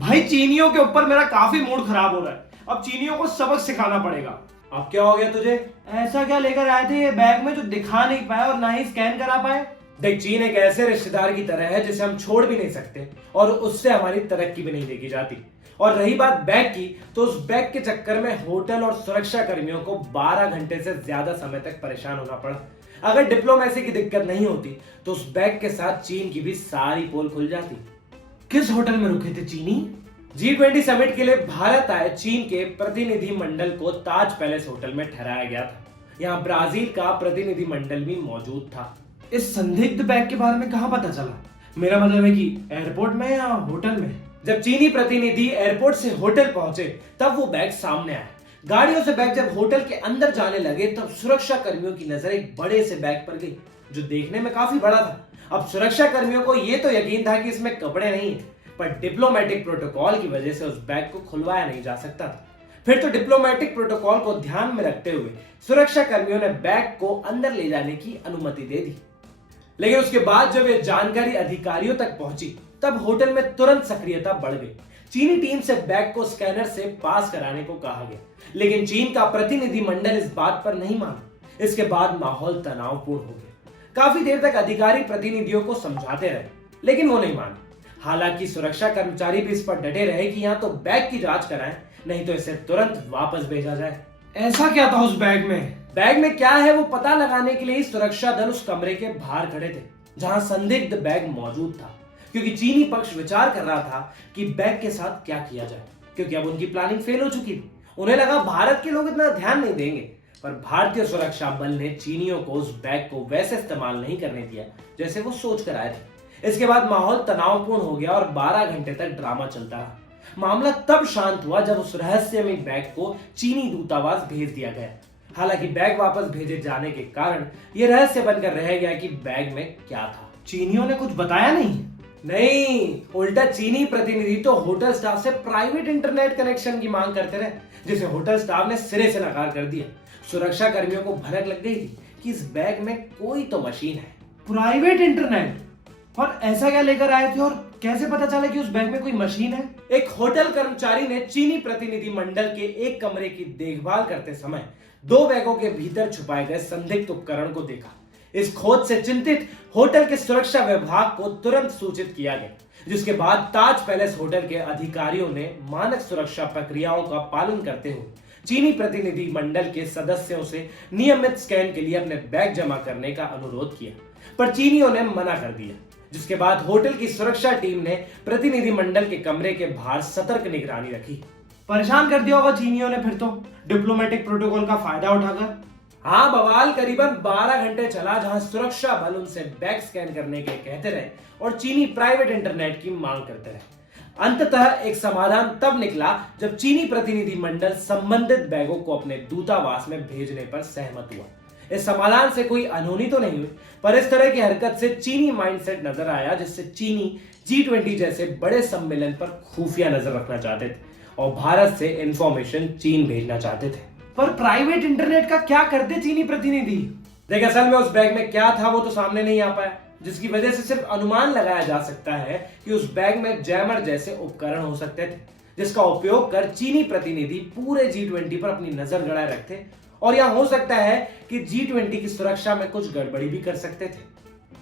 भाई चीनियों के ऊपर मेरा काफी मूड खराब हो रहा है। अब चीनियों को सबक सिखाना पड़ेगा। अब क्या हो गया तुझे? ऐसा क्या लेकर आए थे ये बैग में जो दिखा नहीं पाए और ना ही स्कैन करा पाए? देख, चीन एक ऐसे रिश्तेदार की तरह है जिसे हम छोड़ भी नहीं सकते और उससे हमारी तरक्की भी नहीं देखी जाती। और रही बात बैग की, तो उस बैग के चक्कर में होटल और सुरक्षा कर्मियों को 12 घंटे से ज्यादा समय तक परेशान होना पड़ा। अगर डिप्लोमेसी की दिक्कत नहीं होती तो उस बैग के साथ चीन की भी सारी पोल खुल जाती। किस होटल में रुके थे चीनी? G20 समिट के लिए भारत आए चीन के प्रतिनिधि मंडल को ताज पैलेस होटल में ठहराया गया था। यहाँ ब्राजील का प्रतिनिधि मंडल भी मौजूद था। इस संदिग्ध बैग के बारे में कहाँ पता चला? मेरा मतलब है कि एयरपोर्ट में या होटल में? जब चीनी प्रतिनिधि एयरपोर्ट से होटल पहुंचे तब वो बैग सामने आया। गाड़ियों से बैग जब होटल के अंदर जाने लगे तब सुरक्षा कर्मियों की नजर एक बड़े से बैग पर गई जो देखने में काफी बड़ा था। अब सुरक्षा कर्मियों को यह तो यकीन था कि इसमें कपड़े नहीं है, पर डिप्लोमेटिक प्रोटोकॉल की वजह से उस बैग को खुलवाया नहीं जा सकता था। फिर तो डिप्लोमेटिक प्रोटोकॉल को ध्यान में रखते हुए सुरक्षा कर्मियों ने बैग को अंदर ले जाने की अनुमति दे दी। लेकिन उसके बाद जब यह जानकारी अधिकारियों तक पहुंची तब होटल में तुरंत सक्रियता बढ़ गई। चीनी टीम से बैग को स्कैनर से पास कराने को कहा गया, लेकिन चीन का प्रतिनिधि मंडल इस बात पर नहीं माना। इसके बाद माहौल तनावपूर्ण हो गया। काफी देर तक अधिकारी प्रतिनिधियों को समझाते रहे, लेकिन वो नहीं माने। हालांकि सुरक्षा कर्मचारी भी इस पर डटे रहे कि या तो बैग की जांच कराएं, नहीं तो इसे तुरंत वापस भेजा जाए। ऐसा क्या था उस बैग में? बैग में क्या है वो पता लगाने के लिए ही सुरक्षा दल उस कमरे के बाहर खड़े थे जहां संदिग्ध बैग मौजूद था, क्योंकि चीनी पक्ष विचार कर रहा था कि बैग के साथ क्या किया जाए, क्योंकि अब उनकी प्लानिंग फेल हो चुकी थी। उन्हें लगा भारत के लोग इतना ध्यान नहीं देंगे, पर भारतीय सुरक्षा बल ने चीनियों को उस बैग को वैसे इस्तेमाल नहीं करने दिया जैसे वो सोच कर आए थे। इसके बाद माहौल तनावपूर्ण हो गया और 12 घंटे तक ड्रामा चलता रहा। मामला तब शांत हुआ जब उस रहस्यमय बैग को चीनी दूतावास भेज दिया गया। हालांकि बैग वापस भेजे जाने के कारण यह रहस्य बनकर रह गया कि बैग में क्या था। चीनियों ने कुछ बताया नहीं? नहीं, उल्टा चीनी प्रतिनिधि तो होटल स्टाफ से प्राइवेट इंटरनेट कनेक्शन की मांग करते रहे, जिसे होटल स्टाफ ने सिरे से नकार कर दिया। सुरक्षा कर्मियों को भनक लग गई थी कि इस बैग में कोई तो मशीन है। Private internet? और ऐसा क्या लेकर आए थे और कैसे पता चला कि उस बैग में कोई मशीन है? एक होटल कर्मचारी ने चीनी प्रतिनिधि मंडल के एक कमरे की देखभाल करते समय 2 बैगों के भीतर छुपाए गए संदिग्ध उपकरण को देखा। इस खोज से चिंतित होटल के सुरक्षा विभाग को तुरंत सूचित किया गया, जिसके बाद ताज पैलेस होटल के अधिकारियों ने मानक सुरक्षा प्रक्रियाओं का पालन करते हुए चीनी प्रतिनिधि मंडल के सदस्यों से नियमित स्कैन के लिए अपने बैग जमा करने का अनुरोध किया, पर चीनियों ने मना कर दिया। जिसके बाद होटल की सुरक्षा टीम ने प्रतिनिधि मंडल के कमरे के बाहर सतर्क निगरानी रखी। परेशान कर दिया होगा चीनियों ने फिर तो डिप्लोमेटिक प्रोटोकॉल का फायदा उठाकर। हाँ, बवाल करीबन 12 घंटे चला, जहां सुरक्षा बल उनसे बैग स्कैन करने के कहते रहे और चीनी प्राइवेट इंटरनेट की मांग करते रहे। अंततः एक समाधान तब निकला जब चीनी प्रतिनिधि मंडल संबंधित बैगों को अपने दूतावास में भेजने पर सहमत हुआ। इस समाधान से कोई अनहोनी तो नहीं हुई, पर इस तरह की हरकत से चीनी माइंडसेट नजर आया जिससे चीनी G20 जैसे बड़े सम्मेलन पर खुफिया नजर रखना चाहते थे और भारत से इंफॉर्मेशन चीन भेजना चाहते थे। पर प्राइवेट इंटरनेट का क्या करते चीनी प्रतिनिधि? देख, असल में उस बैग में क्या था वो तो सामने नहीं आ पाया, जिसकी वजह से सिर्फ अनुमान लगाया जा सकता है कि उस बैग में जैमर जैसे उपकरण हो सकते थे, जिसका उपयोग कर चीनी प्रतिनिधि पूरे G20 पर अपनी नजर गड़ाए रखते, और यह हो सकता है कि G20 की सुरक्षा में कुछ गड़बड़ी भी कर सकते थे।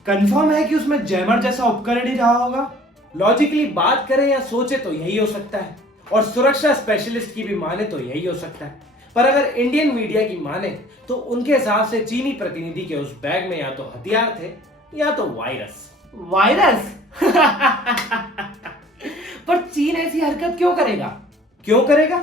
कंफर्म है कि उसमें जैमर जैसा उपकरण ही रहा होगा? लॉजिकली बात करें या सोचे तो यही हो सकता है, और सुरक्षा स्पेशलिस्ट की भी माने तो यही हो सकता है। पर अगर इंडियन मीडिया की माने तो उनके हिसाब से चीनी प्रतिनिधि के उस बैग में या तो हथियार थे या तो वायरस। वायरस? पर चीन ऐसी हरकत क्यों करेगा? क्यों करेगा?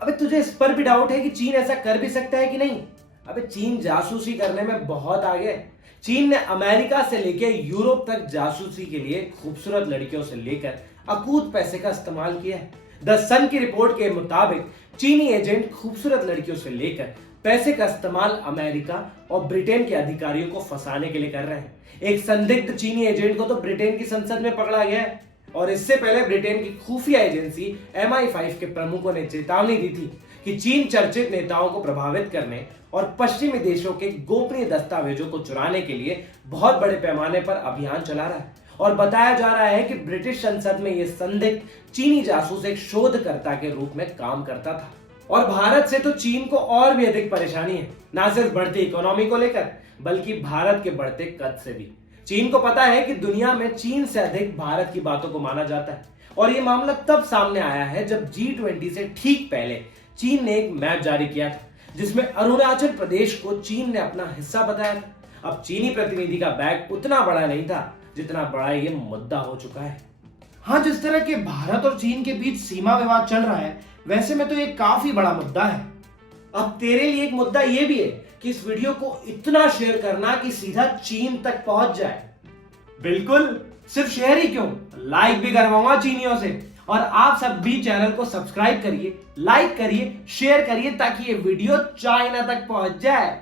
अबे तुझे इस पर भी डाउट है कि चीन ऐसा कर भी सकता है कि नहीं? अबे चीन जासूसी करने में बहुत आगे है। चीन ने अमेरिका से लेकर यूरोप तक जासूसी के लिए खूबसूरत लड़कियों से लेकर अकूत पैसे का इस्तेमाल किया है। द सन की रिपोर्ट के मुताबिक चीनी एजेंट खूबसूरत लड़कियों से लेकर पैसे का इस्तेमाल अमेरिका और ब्रिटेन के अधिकारियों को फंसाने के लिए कर रहे हैं। एक संदिग्ध चीनी एजेंट को तो ब्रिटेन की संसद में पकड़ा गया है, और इससे पहले ब्रिटेन की खुफिया एजेंसी MI5 के प्रमुखों ने चेतावनी दी थी कि चीन चर्चित नेताओं को प्रभावित करने और पश्चिमी देशों के गोपनीय दस्तावेजों को चुराने के लिए बहुत बड़े पैमाने पर अभियान चला रहा है। और बताया जा रहा है कि ब्रिटिश संसद में यह संदिग्ध चीनी जासूस एक शोधकर्ता के रूप में काम करता था। और भारत से तो चीन को और भी अधिक परेशानी है, ना सिर्फ बढ़ती इकोनॉमी को लेकर बल्कि भारत के बढ़ते कद से भी। चीन को पता है कि दुनिया में चीन से अधिक भारत की बातों को माना जाता है और यह मामला तब सामने आया है जब G20 से ठीक पहले चीन ने एक मैप जारी किया था जिसमें अरुणाचल प्रदेश को चीन ने अपना हिस्सा बताया था। अब चीनी प्रतिनिधि का बैग उतना बड़ा नहीं था जितना बड़ा ये मुद्दा हो चुका है। हाँ, जिस तरह के भारत और चीन के बीच सीमा विवाद चल रहा है वैसे में तो ये काफी बड़ा मुद्दा है। अब तेरे लिए एक मुद्दा ये भी है कि इस वीडियो को इतना शेयर करना कि सीधा चीन तक पहुंच जाए। बिल्कुल, सिर्फ शेयर ही क्यों, लाइक भी करवाऊंगा चीनियों से। और आप सब भी चैनल को सब्सक्राइब करिए, लाइक करिए, शेयर करिए ताकि ये वीडियो चाइना तक पहुंच जाए।